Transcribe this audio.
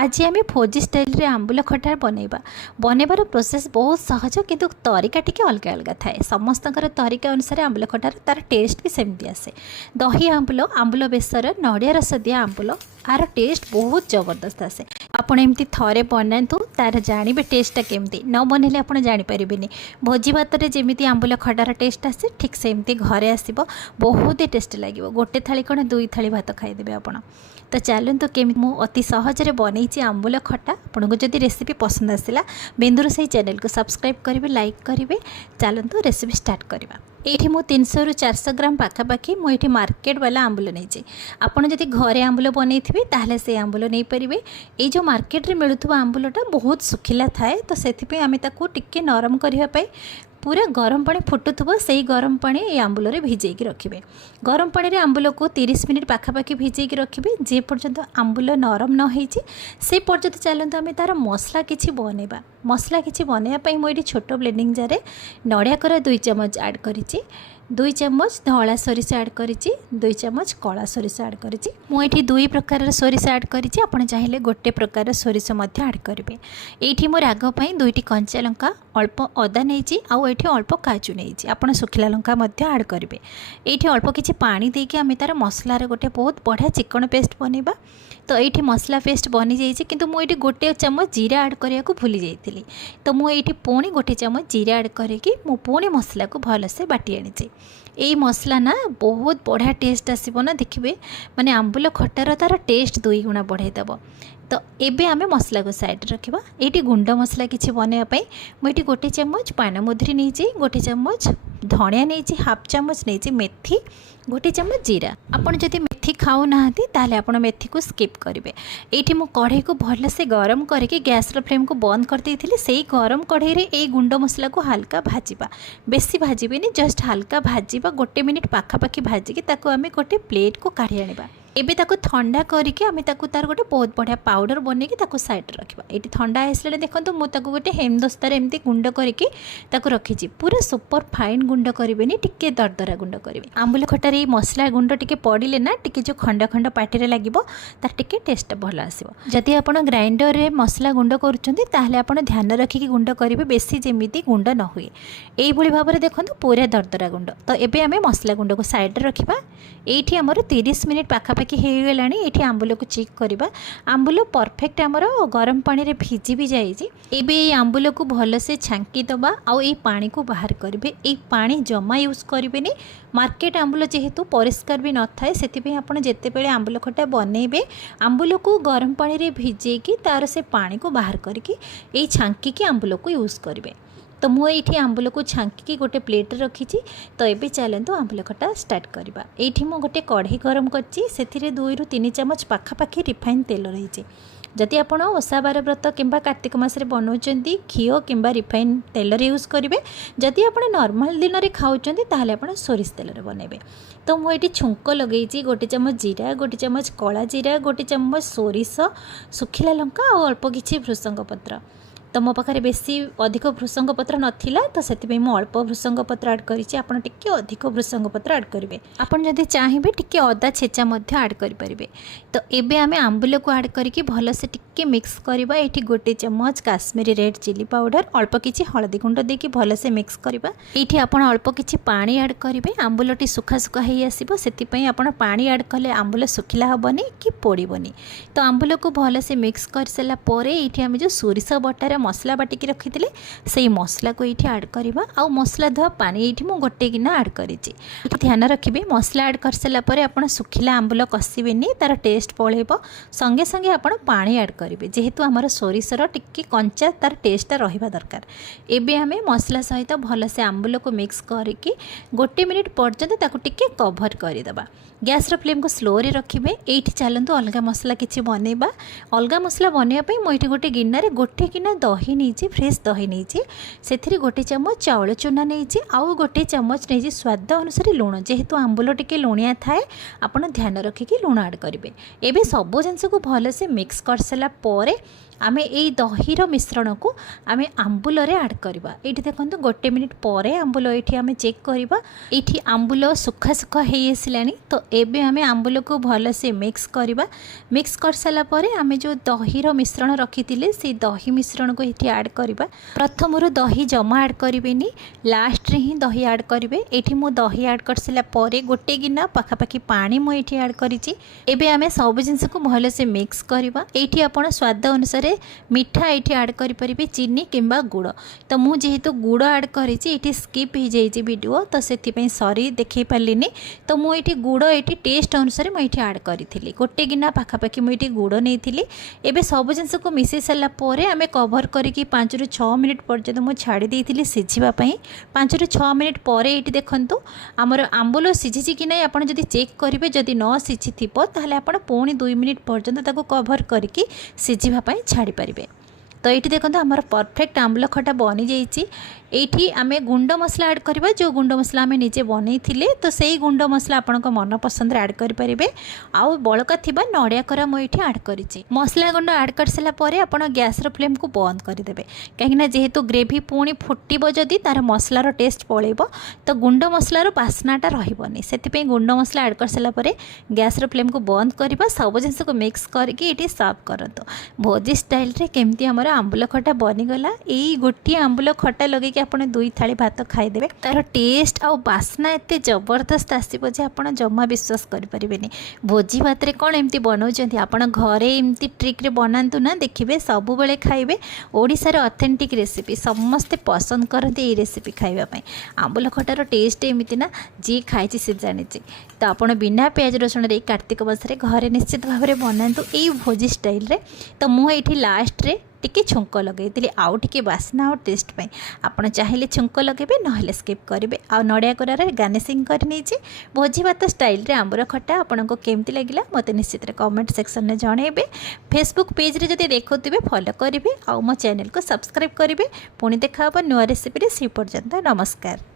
आज आम भोजी स्टाइल रे आंबुल खटा बनइबार प्रोसेस बहुत सहज किंतु तरीका टी अलग अलग थाए। समस्त तरीका अनुसार आंबुल खटार तार टेस्ट भी सेमती आसे। दही आंबुल आंबुल बेसर नड़िया रस दिया आंबुल आर टेस्ट बहुत जबरदस्त आसे। आपड़ एमती थे बनातु तार जानवे टेस्टा केमती न बनइले आप जापर। भोजी भात में जमी आंबुल खटार टेस्ट आसे ठीक सेमती घरे आसब बहुत ही टेस्ट लगे। गोटे थाली कौन दुई थाली भात खाईदेवे आप। तो चलते केमी मु अति सहजरे बनई आंबुल खटा। आपको जदि रेसिपी पसंद आसला बिंदुर से चैनल को सब्सक्राइब करेंगे, लाइक करेंगे। चलते रेसिपी स्टार्ट करवा। ये मु 300 ରୁ 400 ग्राम पाखापाखि मुझे मार्केट वाला आंबुल नहीं। आपड़ जदि घरे आंबुल बनई ताहले से आंबुल नहीं पारे। ये जो मार्केट रे मिलुवा आंबुलटा बहुत सुखिला थाए तो से आम टिके नरम करने पूरा गरम पानी फुटुव से गरम पानी ये आंबुल रे भिजेकी रखिए। गरम पानी रे आंबुल को 30 मिनिट पाखापाखि भिजेकी रखिए जे पर्यंत आंबुल नरम न होइछि से पर्यंत। चलते आम तार मसला किछि बनइबा। मसला किछि बनइबा मुझे छोट ब्लेंडिंग जार नड़िया कोरा 2 चम्मच ऐड करिछि, 2 चम्मच धला सोरिष ऐड करिछि, 2 चम्मच कला सोरिष ऐड करिछि। मुझे 2 प्रकार सोरिष ऐड करिछि, आपण चाहिले गोटे प्रकार सोरिष मध्य ऐड करेंगे। ये मो राग पई 2टी कंचा लंका अल्प अदा नहीं आउ ये अल्प काजू नहीं आपड़ सुखिला लंका मध्य ऐड करेंगे। ये अल्प किछि पानी देके आम तार मसलार गोटे बहुत बढ़िया चिकन पेस्ट बनइबा। तो ये मसला पेस्ट बनी जाइए किंतु मुझे गोटे चम्मच जीरा ऐड करने को भूली जाइए। तो मुझे पुणी गोटे चम्मच जीरा ऐड करके मु पुणी मसला को भलसे बाटी आनी। यही मसला ना बहुत बढ़िया टेस्ट आसब ना देखिए माने आंबुल खटार तार टेस्ट 2 गुणा बढ़ाईदेव। तो एबे आमे मसला को साइड रखिबा। एटी गुंड मसला किछि बनया पई मुझे गोटे चम्मच पानमधुरी नहीं, गोटे चम्मच धनिया नहीं, हाफ चम्मच नहीं मेथी, गोटे चम्मच जीरा। आपन जदि मेथी खाऊ नाहंती ताले आपन मेथी को स्किप करेंगे। ये मु कढ़ई को भल से गरम करके गैस फ्लेम को बंद कर देइथिली। सेही गरम कढ़ई रे ए गुंड मसला को हल्का भाजिबा, बेसी भाजिबेनी, जस्ट हल्का भाजिबा। गोटे मिनिट पाखापाखि भाजिकी ताको आमे गोटे प्लेट को काढ़ी आनिबा। एबे ताको ठंडा करके आमे ताको तार गोटे बहुत बढ़िया पाउडर बनैकी ताको साइड रखिबा। ये ठंडा आसले देखो मु ताको गोटे हेमदस्तार एमती गुंड करके ताको रखीची। पूरा सुपर फाइन गुंड करेंगे, टिके दरदरा गुंड करेंगे। आंबुल खटार ये मसला गुंड टिके पड़े ना टिके जो खंड खंड पाटे लगे तार टिके टेस्ट भल आसो। जदि आप ग्राइंडर रे मसला गुंड करुँच ताहले आप ध्यान रखिकी गुंड करेंगे, बेसी जेमिति गुंड न हुए। यही भाव में देखो पूरा दरदरा गुंड। तो एबे आमे मसला गुंड को साइड रखिबा। ये आमर 30 मिनिट पाखापाखि हो गलानी। ये आंबुल को चेक करवा। आंबुल परफेक्ट आमर गरम पानी रे भिजी भी जाइए। एबे आंबुल को भल से छांकी दबा आउ ये पानी को बाहर करेंगे। ये पानी जमा यूज करेंगे। मार्केट आंबुल जेहेतु परिष्कार भी न थाए से आप जितेबाला आंबुल खटा बनइबे आंबुल को गरम पानी रे भिजेकी तार से पानी को बाहर करके ये छांकी आंबुल को यूज करेंगे। तो मुझे आंबुल को छांकी गोटे प्लेट रखी। तो ये चलते आंबुल खटा स्टार्ट करवा। ये मुझे गोटे कढ़ई गरम करी 2 ରୁ 3 चम्मच पाखापाखि रिफाइन तेल रही। जदि आप ओषा बार व्रत कि कार्तिक मासरे बनाऊँ घी कि रिफाइन तेल यूज करेंगे। जदि आप नॉर्मल दिन में खाऊँ ताहले आप सोरिष तेल बनइबे। तो मुझे छुंक लगे गोटे चम्मच जीरा, गोटे चम्मच कला जीरा, गोटे चम्मच सोरिष, सुखिला लंका और अल्प किछि भृसंग पत्र। तो मो पाखे बेसी अधिक भृसंग पत्र नाला तो से अल्प भृसंग पत्र ऐड करिछि। आपण टिके अधिक भृसंग पत्र ऐड करेंगे। आपण जदि चाहिए टिके अदा छेचा मध्य ऐड करेंगे। तो एबे आमे आंबुल को ऐड करके भल से टिके मिक्स करवा। ये गोटे चम्मच काश्मीरी रेड चिली पाउडर, अल्प किछि हळदी गुंड देकी भल से मिक्स करवा। ये आपण अल्प किछि पानी ऐड करेंगे। आंबुलटी सुखा सुखा हो आसो से आपण पानी ऐड कले आंबुल सुखिला हेनी कि पोड़बनी। तो आंबुल को भल से मिक्स कर सारा पर ये आम जो सोरिष बटार मसला बाटिकी रखी से मसला को ये ऐड करवा। आ मसला धुआ पानी ये मुझे गोटे गिना ऐड करी। ध्यान रखिए मसला ऐड कर सारापर आप सुखिला आंबुल कषिबेनी, तार टेस्ट पलैब। संगे संगे आप पानी ऐड करेंगे जेहेतु आमर सोरिषर टिके कंचा तार टेस्टा रहा दरकार। एबे आमे मसला सहित भल से आंबुल को मिक्स करके गोटे मिनिट पर्यंत ताकू टिके कभर करदेबा। गैस फ्लेम को स्लो रे रखिए। ये चलतु अलग मसला किसी बनइबा। अलग मसला बनवाई मुझे गोटे गिनारे गोटे गिना दही नहीं, फ्रेश दही नहीं, से गोटे चम्मच चाउल चूना नहीं, आउ गोटे चम्मच नहीं स्वाद अनुसार लुण। जेहेतु आंबुल टिके लुणिया थाए आपण ध्यान रखिकी लुण ऐड करेंगे। एबे सब जिनस को भल से मिक्स कर सारा आमे एई दहीर मिश्रण को आमे आंबुल रे ऐड करबा। एठी देखंतु 1 मिनिट परे आंबुल एठी आमे चेक करबा। एठी आंबुल सुखा सुखा हेई आसिलानी। तो एबे आमे आंबुल को भल से मिक्स करबा। मिक्स कर साला परे आमे जो दहीर मिश्रण रखिथिले से दही मिश्रण को एठी ऐड करबा। प्रथम रु दही जमा ऐड करिवेनी, लास्ट रे ही दही ऐड करिवे। एठी मु दही ऐड कर साला परे गोटे गिना पाखापाखी पानी मु एठी ऐड करिछि। एबे आमे सब जिंस को भल से मिक्स करबा। एठी आपण स्वाद अनुसार मिठा एठी ऐड करि परिबे, चीनी किंबा गुड़। तो मु जेहेतु गुड़ ऐड करिछि एठी स्किप हो जाइछि वीडियो, तो सेति पई सॉरी देखै पालिनी। तो मु एठी गुड़ एठी टेस्ट अनुसार मु एठी ऐड करिथिली। गोटे गिना पाखापाखी मु एठी गुड़ नेइथिली। एबे सब जिंस को मिसै साला परे आमे कवर करिकि 5 रु 6 मिनिट पर्यंत मु छाड़ी देइथिली सिझिबा पई। 5 रु 6 मिनिट परे एठी देखंतु हमर आंबुल सिझिछि कि नै आपण जदि चेक करिवे, जदि न सिझि थिबो ताहले आपण पुणी 2 मिनिट पर्यंत ताको कवर करिकि सिझिबा पई छाड़ी परिबे। तो ये देखो आमर परफेक्ट आंबुल खटा बनी जाइए। एठी आमे गुंड मसला ऐड करबा, जो गुंड मसला आमे निजे बनै थिले। तो सेही गुंड मसला आपनक मन पसंद ऐड करि परिबे। आउ बळका थिबा नडिया करा म एठी ऐड करिछि। मसला गुंड ऐड कर सला परे आपण गैस रो फ्लेम को बंद करि देबे, काहेकि जेहेतु ग्रेवी पुणी फुटिबो जदि तार मसला रो टेस्ट पळेबो, तो गुंड मसला रो बास्नाटा रहिबोनी। सेति पे गुंड मसला ऐड कर सला परे गैस रो फ्लेम को बंद करबा। सब जिंस को मिक्स करके एठी सर्व करतो। भोजी स्टाइल रे केमती हमर आंबुल खटा बनी गला। एई गोटी आंबुल खटा लगे कि आपण 2 थाली भात खाइदेवे। तार टेस्ट आ बास्ना एते जबरदस्त आसीबो जे आपण जम्मा विश्वास करि परिबेनी। भोजी भात रे कोन एमती बनौचंती, आपण घरे एमती ट्रिक रे बनांतु ना, देखिबे सब बेले खाइबे। ओडिसा रे ऑथेंटिक रेसिपी समस्ते पसंद करते एई रेसिपी खाइबा पई। आंबुल खटार टेस्ट एमती ना जे खाइछि से जानिछि। तो आपण बिना प्याज रसुण रे कार्तिक मास रे घरे निश्चित भाव रे बनांतु एई भोजी स्टाइल रे। तो मु एठी लास्ट रे टिके छुंक लगेइतिली आउ टिके बास्ना और टेस्ट पे। आपण चाहिले छुंक लगेबे, नहले स्किप करेंगे। आ नडिया कोरारे गार्निशिंग कर नेछि। भोजी भात स्टाइल रे आंबुल खटा आपनको केमती लागिला मते निश्चित रे कमेंट सेक्शन में जणेबे। फेसबुक पेज रे जदि देखुथिबे फॉलो करिवे, आ मो चैनल को सब्सक्राइब करिवे। पुणी देखा नुआ रेसिपी रे। सी पर्यंत नमस्कार।